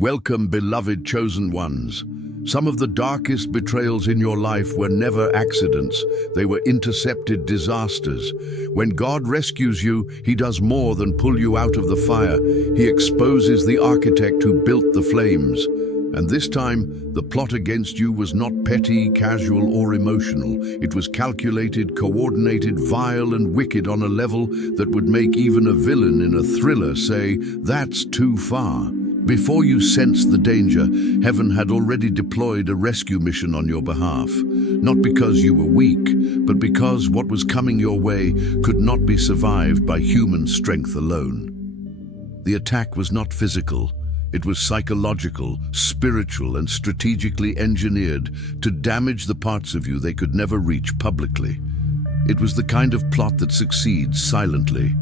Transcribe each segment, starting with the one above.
Welcome, beloved chosen ones. Some of the darkest betrayals in your life were never accidents. They were intercepted disasters. When God rescues you, He does more than pull you out of the fire. He exposes the architect who built the flames. And this time, the plot against you was not petty, casual, or emotional. It was calculated, coordinated, vile, and wicked on a level that would make even a villain in a thriller say, "That's too far." Before you sensed the danger, heaven had already deployed a rescue mission on your behalf. Not because you were weak, but because what was coming your way could not be survived by human strength alone. The attack was not physical. It was psychological, spiritual, and strategically engineered to damage the parts of you they could never reach publicly. It was the kind of plot that succeeds silently,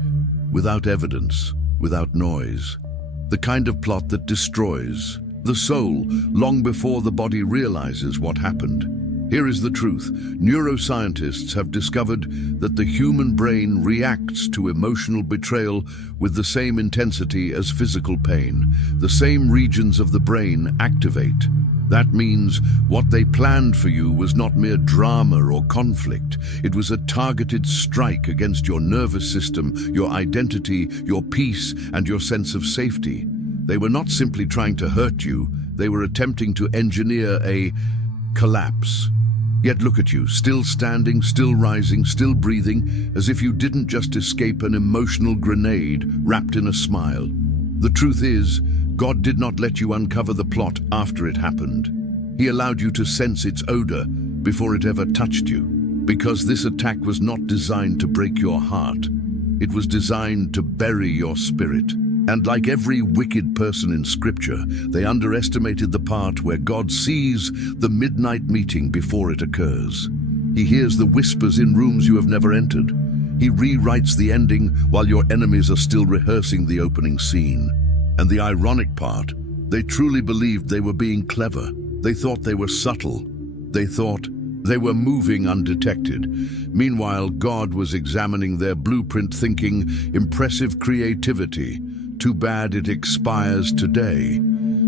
without evidence, without noise. The kind of plot that destroys the soul long before the body realizes what happened. Here is the truth. Neuroscientists have discovered that the human brain reacts to emotional betrayal with the same intensity as physical pain. The same regions of the brain activate. That means what they planned for you was not mere drama or conflict. It was a targeted strike against your nervous system, your identity, your peace, and your sense of safety. They were not simply trying to hurt you. They were attempting to engineer a collapse. Yet look at you, still standing, still rising, still breathing, as if you didn't just escape an emotional grenade wrapped in a smile. The truth is, God did not let you uncover the plot after it happened. He allowed you to sense its odor before it ever touched you, because this attack was not designed to break your heart. It was designed to bury your spirit. And like every wicked person in Scripture, they underestimated the part where God sees the midnight meeting before it occurs. He hears the whispers in rooms you have never entered. He rewrites the ending while your enemies are still rehearsing the opening scene. And the ironic part, they truly believed they were being clever. They thought they were subtle. They thought they were moving undetected. Meanwhile, God was examining their blueprint, thinking, impressive creativity. Too bad it expires today.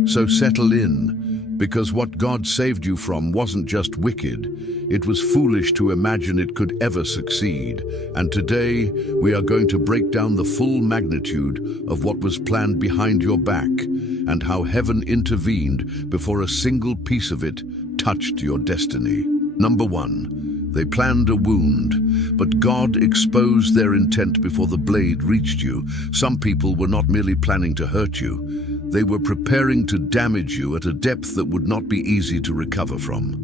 So settle in, because what God saved you from wasn't just wicked. It was foolish to imagine it could ever succeed. And today, we are going to break down the full magnitude of what was planned behind your back and how heaven intervened before a single piece of it touched your destiny. Number 1. They planned a wound, but God exposed their intent before the blade reached you. Some people were not merely planning to hurt you. They were preparing to damage you at a depth that would not be easy to recover from.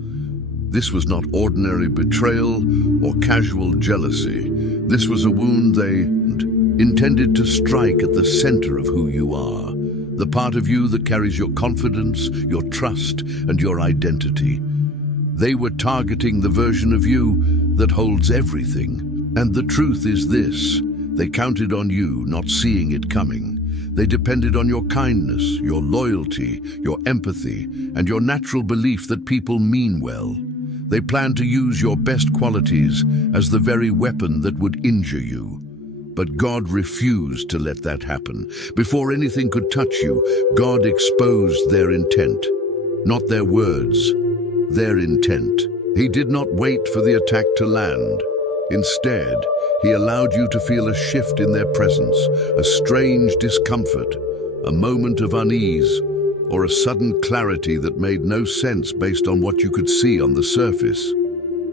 This was not ordinary betrayal or casual jealousy. This was a wound they intended to strike at the center of who you are, the part of you that carries your confidence, your trust, and your identity. They were targeting the version of you that holds everything. And the truth is this: they counted on you not seeing it coming. They depended on your kindness, your loyalty, your empathy, and your natural belief that people mean well. They planned to use your best qualities as the very weapon that would injure you. But God refused to let that happen. Before anything could touch you, God exposed their intent, not their words. Their intent. He did not wait for the attack to land. Instead, He allowed you to feel a shift in their presence, a strange discomfort, a moment of unease, or a sudden clarity that made no sense based on what you could see on the surface.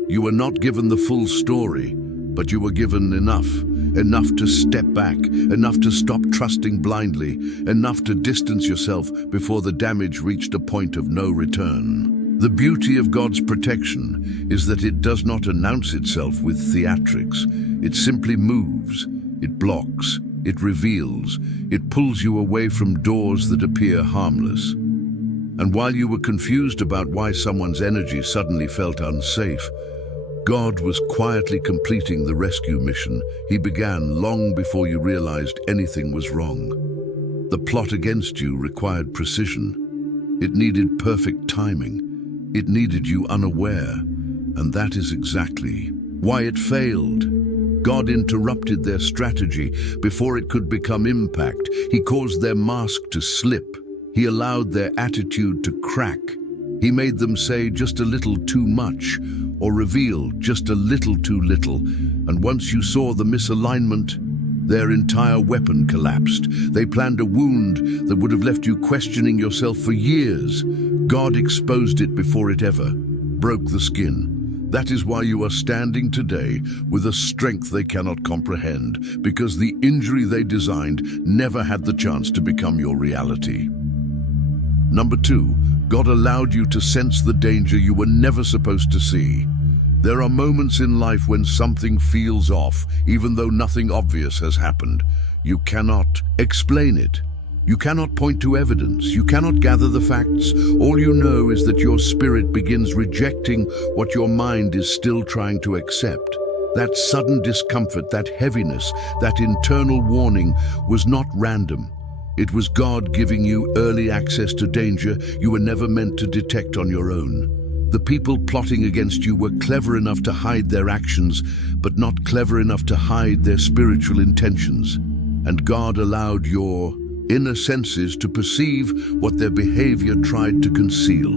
You were not given the full story, but you were given enough to step back, enough to stop trusting blindly, enough to distance yourself before the damage reached a point of no return. The beauty of God's protection is that it does not announce itself with theatrics. It simply moves, it blocks, it reveals, it pulls you away from doors that appear harmless. And while you were confused about why someone's energy suddenly felt unsafe, God was quietly completing the rescue mission He began long before you realized anything was wrong. The plot against you required precision. It needed perfect timing. It needed you unaware, and that is exactly why it failed. God interrupted their strategy before it could become impact. He caused their mask to slip. He allowed their attitude to crack. He made them say just a little too much, or reveal just a little too little. And once you saw the misalignment, their entire weapon collapsed. They planned a wound that would have left you questioning yourself for years. God exposed it before it ever broke the skin. That is why you are standing today with a strength they cannot comprehend, because the injury they designed never had the chance to become your reality. Number 2, God allowed you to sense the danger you were never supposed to see. There are moments in life when something feels off, even though nothing obvious has happened. You cannot explain it. You cannot point to evidence. You cannot gather the facts. All you know is that your spirit begins rejecting what your mind is still trying to accept. That sudden discomfort, that heaviness, that internal warning was not random. It was God giving you early access to danger you were never meant to detect on your own. The people plotting against you were clever enough to hide their actions, but not clever enough to hide their spiritual intentions. And God allowed your inner senses to perceive what their behavior tried to conceal.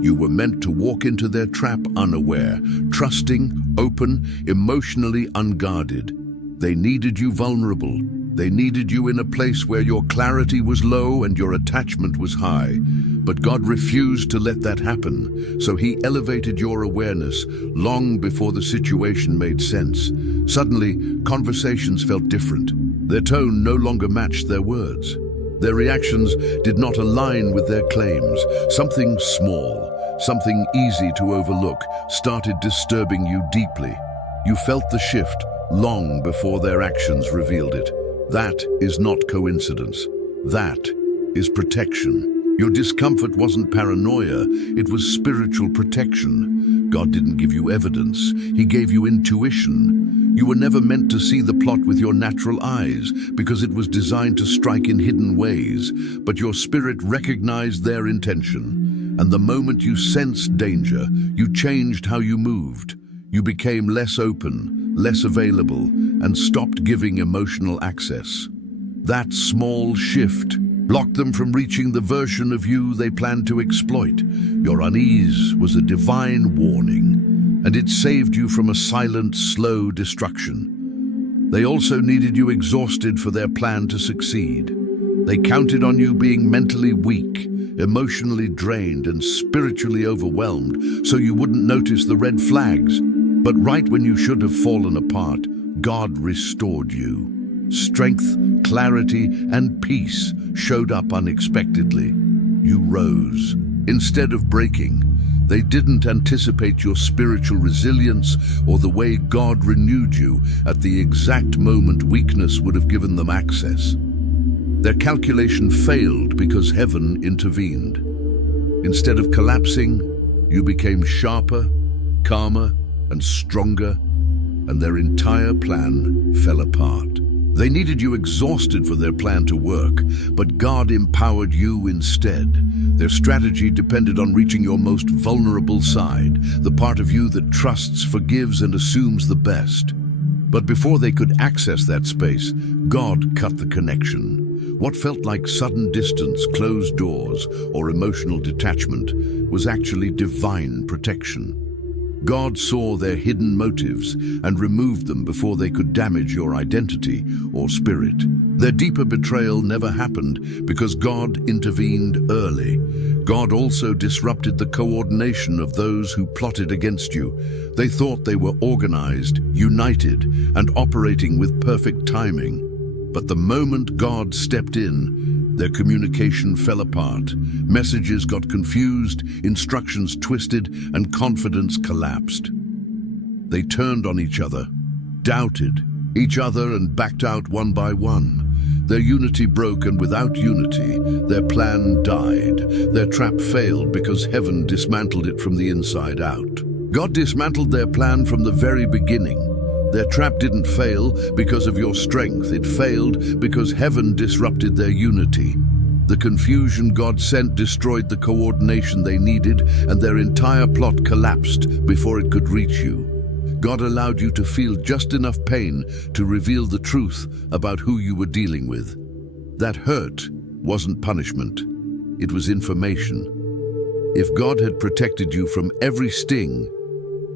You were meant to walk into their trap unaware, trusting, open, emotionally unguarded. They needed you vulnerable. They needed you in a place where your clarity was low and your attachment was high. But God refused to let that happen, so He elevated your awareness long before the situation made sense. Suddenly, conversations felt different. Their tone no longer matched their words. Their reactions did not align with their claims. Something small, something easy to overlook, started disturbing you deeply. You felt the shift long before their actions revealed it. That is not coincidence. That is protection. Your discomfort wasn't paranoia, it was spiritual protection. God didn't give you evidence, He gave you intuition. You were never meant to see the plot with your natural eyes, because it was designed to strike in hidden ways, but your spirit recognized their intention. And the moment you sensed danger, you changed how you moved. You became less open, less available, and stopped giving emotional access. That small shift blocked them from reaching the version of you they planned to exploit. Your unease was a divine warning, and it saved you from a silent, slow destruction. They also needed you exhausted for their plan to succeed. They counted on you being mentally weak, emotionally drained, and spiritually overwhelmed, so you wouldn't notice the red flags. But right when you should have fallen apart, God restored you. Strength, clarity, and peace showed up unexpectedly. You rose. Instead of breaking, they didn't anticipate your spiritual resilience or the way God renewed you at the exact moment weakness would have given them access. Their calculation failed because heaven intervened. Instead of collapsing, you became sharper, calmer, and stronger, and their entire plan fell apart. They needed you exhausted for their plan to work, but God empowered you instead. Their strategy depended on reaching your most vulnerable side, the part of you that trusts, forgives, and assumes the best. But before they could access that space, God cut the connection. What felt like sudden distance, closed doors, or emotional detachment was actually divine protection. God saw their hidden motives and removed them before they could damage your identity or spirit. Their deeper betrayal never happened because God intervened early. God also disrupted the coordination of those who plotted against you. They thought they were organized, united, and operating with perfect timing. But the moment God stepped in, their communication fell apart. Messages got confused, instructions twisted, and confidence collapsed. They turned on each other, doubted each other, and backed out one by one. Their unity broke, and without unity, their plan died. Their trap failed because heaven dismantled it from the inside out. God dismantled their plan from the very beginning. Their trap didn't fail because of your strength. It failed because heaven disrupted their unity. The confusion God sent destroyed the coordination they needed, and their entire plot collapsed before it could reach you. God allowed you to feel just enough pain to reveal the truth about who you were dealing with. That hurt wasn't punishment. It was information. If God had protected you from every sting,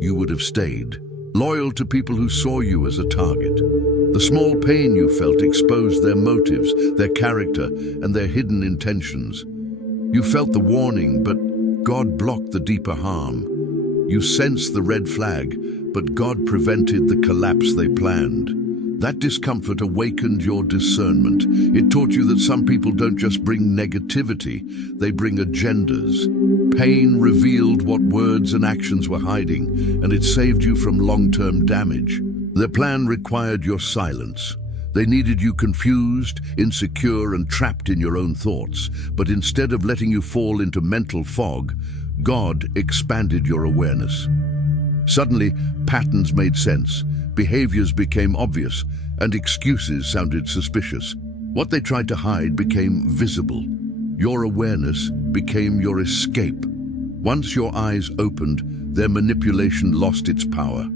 you would have stayed, loyal to people who saw you as a target. The small pain you felt exposed their motives, their character, and their hidden intentions. You felt the warning, but God blocked the deeper harm. You sensed the red flag, but God prevented the collapse they planned. That discomfort awakened your discernment. It taught you that some people don't just bring negativity, they bring agendas. Pain revealed what words and actions were hiding, and it saved you from long-term damage. Their plan required your silence. They needed you confused, insecure, and trapped in your own thoughts. But instead of letting you fall into mental fog, God expanded your awareness. Suddenly, patterns made sense, behaviors became obvious, and excuses sounded suspicious. What they tried to hide became visible. Your awareness became your escape. Once your eyes opened, their manipulation lost its power.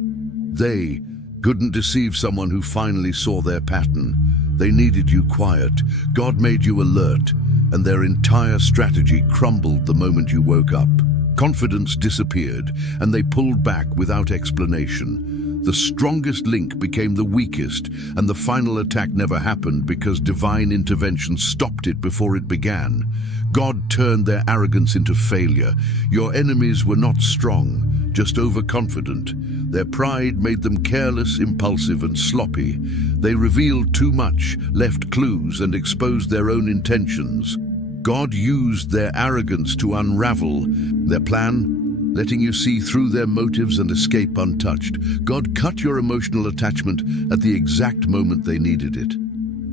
They couldn't deceive someone who finally saw their pattern. They needed you quiet. God made you alert, and their entire strategy crumbled the moment you woke up. Confidence disappeared, and they pulled back without explanation. The strongest link became the weakest, and the final attack never happened because divine intervention stopped it before it began. God turned their arrogance into failure. Your enemies were not strong, just overconfident. Their pride made them careless, impulsive, and sloppy. They revealed too much, left clues, and exposed their own intentions. God used their arrogance to unravel their plan, letting you see through their motives and escape untouched. God cut your emotional attachment at the exact moment they needed it.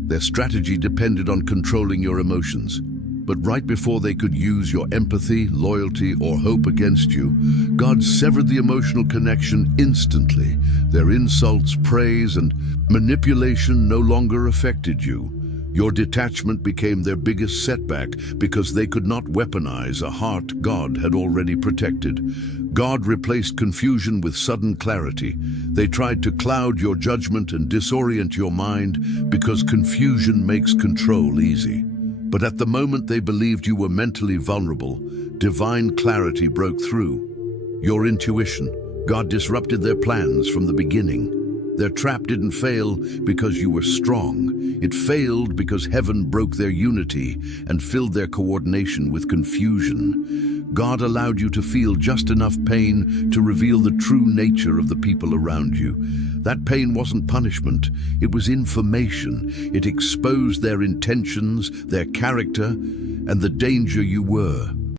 Their strategy depended on controlling your emotions. But right before they could use your empathy, loyalty, or hope against you, God severed the emotional connection instantly. Their insults, praise, and manipulation no longer affected you. Your detachment became their biggest setback because they could not weaponize a heart God had already protected. God replaced confusion with sudden clarity. They tried to cloud your judgment and disorient your mind because confusion makes control easy. But at the moment they believed you were mentally vulnerable, divine clarity broke through. Your intuition. God disrupted their plans from the beginning. Their trap didn't fail because you were strong. It failed because heaven broke their unity and filled their coordination with confusion. God allowed you to feel just enough pain to reveal the true nature of the people around you. That pain wasn't punishment, it was information. It exposed their intentions, their character, and the danger you were.